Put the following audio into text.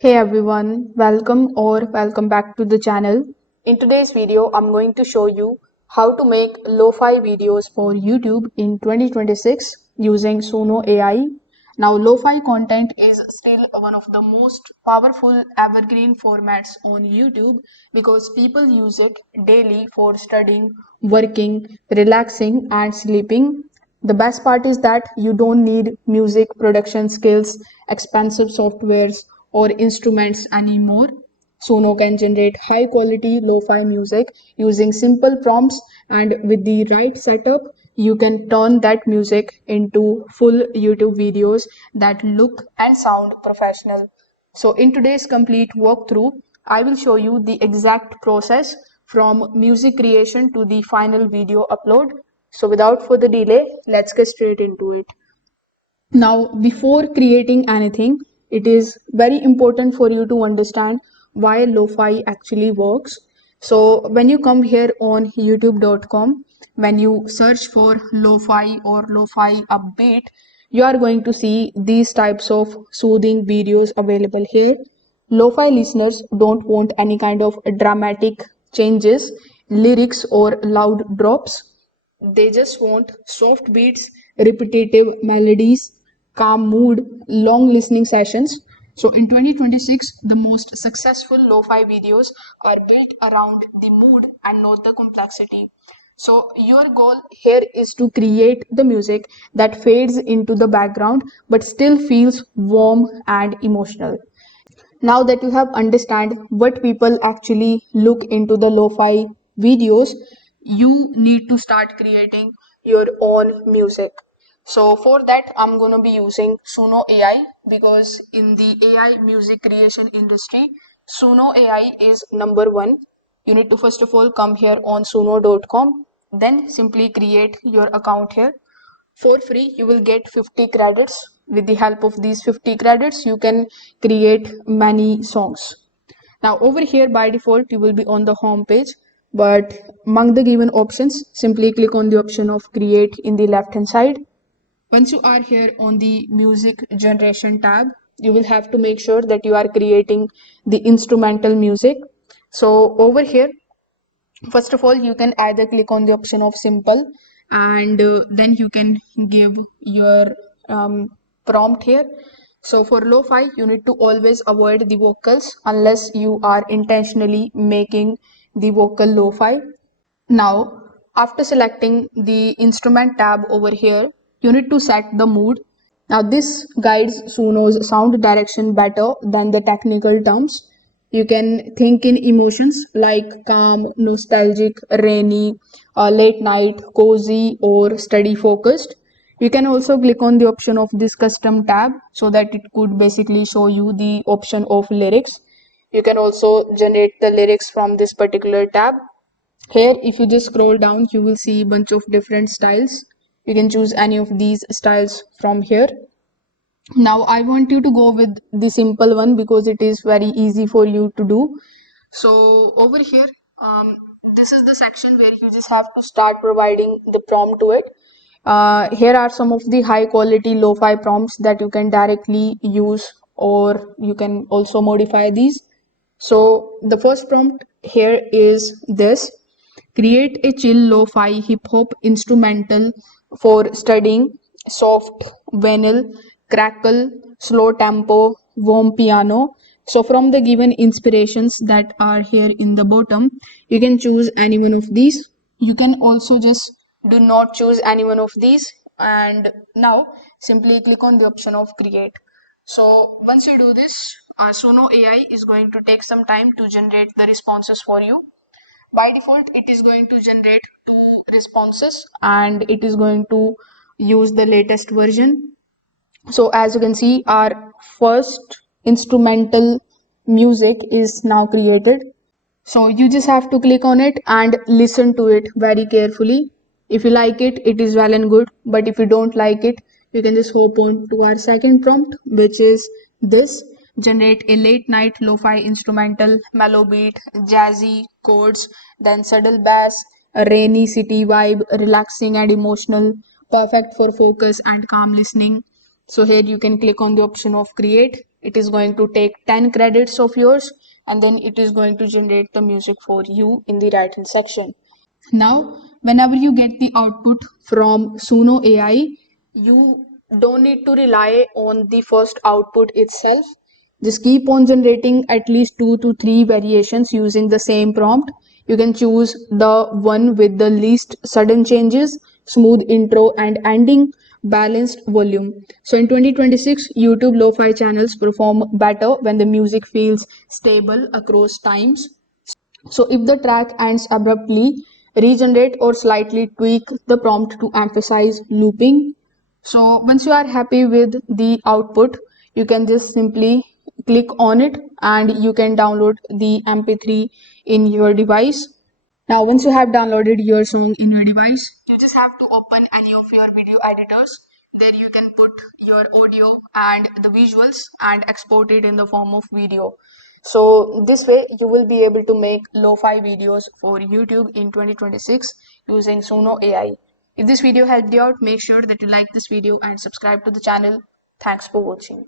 Hey everyone, welcome back to the channel. In today's video, I'm going to show you how to make lo-fi videos for YouTube in 2026 using Suno AI. Now, lo-fi content is still one of the most powerful evergreen formats on YouTube because people use it daily for studying, working, relaxing, and sleeping. The best part is that you don't need music production skills, expensive softwares, or instruments anymore. Sono can generate high quality lo-fi music using simple prompts, and with the right setup, you can turn that music into full YouTube videos that look and sound professional. So in today's complete walkthrough, I will show you the exact process from music creation to the final video upload. So without further delay, let's get straight into it. Now, before creating anything, it is very important for you to understand why lo-fi actually works. So, when you come here on youtube.com, when you search for lo-fi or lo-fi upbeat, you are going to see these types of soothing videos available here. Lo-fi listeners don't want any kind of dramatic changes, lyrics, or loud drops. They just want soft beats, repetitive melodies, calm mood, long listening sessions. So in 2026, the most successful lo-fi videos are built around the mood and not the complexity. So your goal here is to create the music that fades into the background but still feels warm and emotional. Now that you have understand what people actually look into the lo-fi videos, you need to start creating your own music. So for that, I'm going to be using Suno AI because in the AI music creation industry, Suno AI is number one. You need to first of all come here on suno.com, then simply create your account here. For free, you will get 50 credits. With the help of these 50 credits, you can create many songs. Now over here by default, you will be on the home page, but among the given options, simply click on the option of create in the left hand side. Once you are here on the music generation tab, you will have to make sure that you are creating the instrumental music. So over here, first of all, you can either click on the option of simple, and then you can give your prompt here. So for lo-fi, you need to always avoid the vocals unless you are intentionally making the vocal lo-fi. Now, after selecting the instrument tab over here, you need to set the mood. Now, this guides Suno's sound direction better than the technical terms. You can think in emotions like calm, nostalgic, rainy, late night, cozy, or study focused. You can also click on the option of this custom tab so that it could basically show you the option of lyrics. You can also generate the lyrics from this particular tab. Here, if you just scroll down, you will see a bunch of different styles. You can choose any of these styles from here. Now, I want you to go with the simple one because it is very easy for you to do. So, over here, this is the section where you just have to start providing the prompt to it. Here are some of the high quality lo-fi prompts that you can directly use, or you can also modify these. So the first prompt here is this: create a chill lo-fi hip hop instrumental for studying, soft, vinyl, crackle, slow tempo, warm piano. So from the given inspirations that are here in the bottom, you can choose any one of these. You can also just do not choose any one of these, and now simply click on the option of create. So once you do this, Suno AI is going to take some time to generate the responses for you. By default, it is going to generate two responses and it is going to use the latest version. So as you can see, our first instrumental music is now created. So you just have to click on it and listen to it very carefully. If you like it, it is well and good. But if you don't like it, you can just hop on to our second prompt, which is this: generate a late night lo-fi instrumental, mellow beat, jazzy chords, then subtle bass, a rainy city vibe, relaxing and emotional, perfect for focus and calm listening. So here you can click on the option of create. It is going to take 10 credits of yours, and then it is going to generate the music for you in the right hand section. Now, whenever you get the output from Suno AI, you don't need to rely on the first output itself. Just keep on generating at least 2 to 3 variations using the same prompt. You can choose the one with the least sudden changes, smooth intro and ending, balanced volume. So in 2026, YouTube lo-fi channels perform better when the music feels stable across times. So if the track ends abruptly, regenerate or slightly tweak the prompt to emphasize looping. So once you are happy with the output, you can just simply click on it and you can download the MP3 in your device. Now, once you have downloaded your song in your device, you just have to open any of your video editors. There you can put your audio and the visuals and export it in the form of video. So this way you will be able to make lo-fi videos for YouTube in 2026 using Suno AI. If this video helped you out, make sure that you like this video and subscribe to the channel. Thanks for watching.